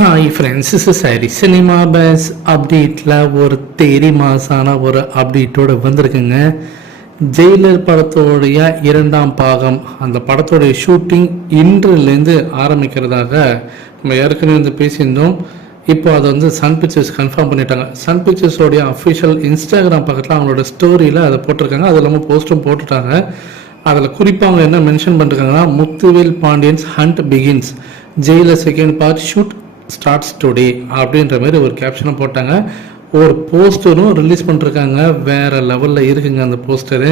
Hi friends is sorry cinema base அப்டேட்டில் ஒரு தேரி மாசான ஒரு அப்டேட்டோட வந்திருக்குங்க. ஜெயிலர் படத்தோடைய இரண்டாம் பாகம் அந்த படத்தோடைய ஷூட்டிங் இன்றிலேருந்து ஆரம்பிக்கிறதாக நம்ம ஏற்கனவே வந்து பேசியிருந்தோம். இப்போ அதை வந்து சன் பிக்சர்ஸ் கன்ஃபார்ம் பண்ணிட்டாங்க. சன் பிக்சர்ஸோடைய அஃபிஷியல் இன்ஸ்டாகிராம் பக்கத்தில் அவங்களோட ஸ்டோரியில் அதை போட்டிருக்காங்க. அது இல்லாமல் போஸ்ட்டும் போட்டுட்டாங்க. அதில் குறிப்பாக அவங்க என்ன mention பண்ணிருக்காங்கன்னா Muthuvel Pandian's hunt begins Jailer second part shoot starts today அப்படின்ற மாதிரி ஒரு கேப்ஷனை போட்டாங்க. ஒரு போஸ்டரும் ரிலீஸ் பண்ணிருக்காங்க. வேற லெவலில் இருக்குங்க அந்த போஸ்டரு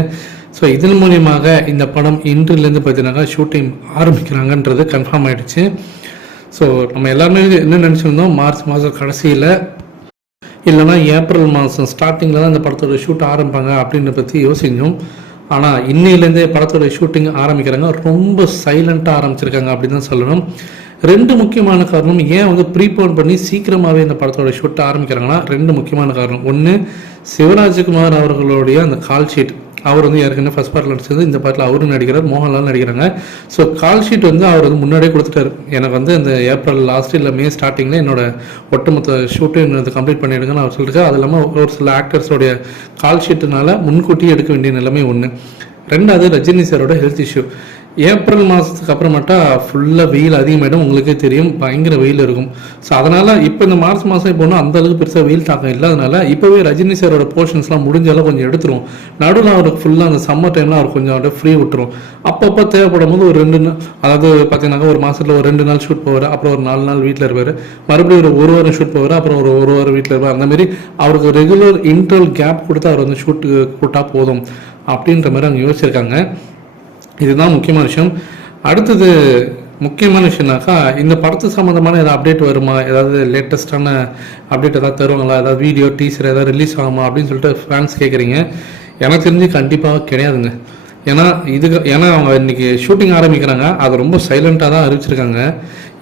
ஸோ இதன் மூலியமாக இந்த படம் இன்றிலேருந்து பார்த்தீங்கன்னாக்கா ஷூட்டிங் ஆரம்பிக்கிறாங்கன்றது கன்ஃபார்ம் ஆயிடுச்சு. ஸோ நம்ம எல்லாருமே என்ன நினச்சிருந்தோம்? மார்ச் மாதம் கடைசியில் இல்லைன்னா ஏப்ரல் மாதம் ஸ்டார்டிங்கில் தான் இந்த படத்தோட ஷூட் ஆரம்பிப்பாங்க அப்படின்ற பற்றி யோசிச்சோம். ஆனால் இன்னையிலேருந்தே படத்தோட ஷூட்டிங் ஆரம்பிக்கிறாங்க. ரொம்ப சைலண்ட்டாக ஆரம்பிச்சிருக்காங்க அப்படின்னு தான் சொல்லணும். ரெண்டு முக்கியமான காரணம் ஏன் வந்து ப்ரீபோன் பண்ணி சீக்கிரமாகவே இந்த படத்தோட ஷூட் ஆரம்பிக்கிறாங்கன்னா ரெண்டு முக்கியமான காரணம். ஒன்று சிவராஜ்குமார் அவர்களுடைய அந்த கால் ஷீட் அவர் வந்து ஏற்கனவே ஃபஸ்ட் பார்ட்டில் நடிச்சது இந்த பாட்டில் அவரும் நடிக்கிறார் மோகன்லால் நடிக்கிறாங்க. ஸோ கால் ஷீட் வந்து அவர் வந்து முன்னாடியே கொடுத்துட்டாரு. எனக்கு வந்து இந்த ஏப்ரல் லாஸ்ட் இல்லை மே ஸ்டார்டிங்கில் என்னோட ஒட்டுமொத்த ஷூட்டும் என்னது கம்ப்ளீட் பண்ணிடுங்கன்னு அவர் சொல்லியிருக்காரு அது இல்லாமல் ஒரு சில ஆக்டர்ஸோடைய கால் ஷீட்டுனால முன்கூட்டியே எடுக்க வேண்டிய நிலைமை ஒன்று ரெண்டாவது ரஜினி சாரோட ஹெல்த் இஷ்யூ ஏப்ரல் மாதத்துக்கு அப்புறமேட்டா ஃபுல்லாக வெயில் அதிகமாகிடும் உங்களுக்கே தெரியும். பயங்கர வெயில் இருக்கும். ஸோ அதனால் இப்போ இந்த மார்ச் மாதம் இப்போ ஒன்றும் அந்த அளவுக்கு பெருசாக வெயில் தாக்கம் இல்லாதனால இப்போவே ரஜினி சாரோட போர்ஷன்ஸ்லாம் முடிஞ்ச அளவு கொஞ்சம் எடுத்துரும் நடுவில் அவருக்கு ஃபுல்லாக அந்த சம்மர் டைமில் அவர் கொஞ்சம் அப்படியே ஃப்ரீ விட்டுரும் அப்பப்போ தேவைப்படும் போது ஒரு ரெண்டு நாள் அதாவது பார்த்தீங்கன்னாக்கா ஒரு மாதத்தில் ஒரு ரெண்டு நாள் ஷூட் போவார். அப்புறம் ஒரு நாலு நாள் வீட்டில் இருப்பார். மறுபடியும் ஒரு ஒரு வாரம் ஷூட் போவார். அப்புறம் ஒரு ஒரு வாரம் வீட்டில் இருப்பார். அந்தமாரி அவருக்கு ரெகுலர் இன்டர்வல் கேப் கொடுத்து அவர் வந்து ஷூட்டு கூட்டால் போதும். அப்படின்ற மாதிரி அவங்க யோசிச்சிருக்காங்க. இதுதான் முக்கியமான விஷயம். அடுத்தது முக்கியமான விஷயம்னாக்கா இந்த படத்து சம்மந்தமான ஏதாவது அப்டேட் வருமா? ஏதாவது லேட்டஸ்டான அப்டேட் ஏதாவது தருவாங்களா? ஏதாவது வீடியோ டீசர் ஏதாவது ரிலீஸ் ஆகுமா? அப்படின்னு சொல்லிட்டு ஃபேன்ஸ் கேட்குறீங்க எனக்கு தெரிஞ்சு கண்டிப்பாக கிடையாதுங்க. ஏன்னா இதுக்கு ஏன்னா அவங்க இன்னைக்கு ஷூட்டிங் ஆரம்பிக்கிறாங்க. அது ரொம்ப சைலண்ட்டாக தான் அறிவிச்சிருக்காங்க.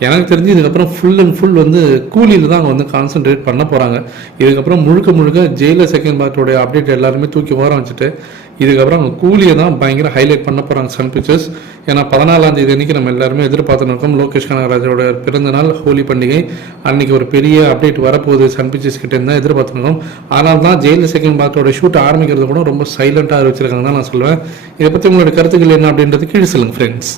எனக்கு தெரிஞ்சு இதுக்கப்புறம் ஃபுல் அண்ட் ஃபுல் வந்து கூலியில் தான் அவங்க வந்து கான்சென்ட்ரேட் பண்ண போகிறாங்க இதுக்கப்புறம் முழுக்க முழுக்க ஜெயிலில் செகண்ட் பார்ட்டோடைய அப்டேட் எல்லாருமே தூக்கி ஓரம் வச்சுட்டு இதுக்கப்புறம் அவங்க கூலியை தான் பயங்கர ஹைலைட் பண்ண போகிறாங்க சன் பிக்சர்ஸ் ஏன்னா பதினாலாம் தேதி அன்றைக்கி நம்ம எல்லாருமே எதிர்பார்த்துன்னு இருக்கோம் லோகேஷ் கனகராஜோட பிறந்த நாள் ஹோலி பண்டிகை. அன்னைக்கு ஒரு பெரிய அப்டேட் வரப்போகுது சன் பிக்சர்ஸ் கிட்டே இருந்தால் எதிர்பார்த்துன்னு இருக்கோம். தான் ஜெயிலில் செகண்ட் பார்ட்டோட ஷூட் ஆரம்பிக்கிறது கூட ரொம்ப சைலண்ட்டாக வச்சிருக்காங்க தான் நான் சொல்லுவேன். இதை பற்றி உங்களோட கருத்துக்கள் என்ன அப்படின்றது கீழே சொல்லுங்கள் ஃப்ரெண்ட்ஸ்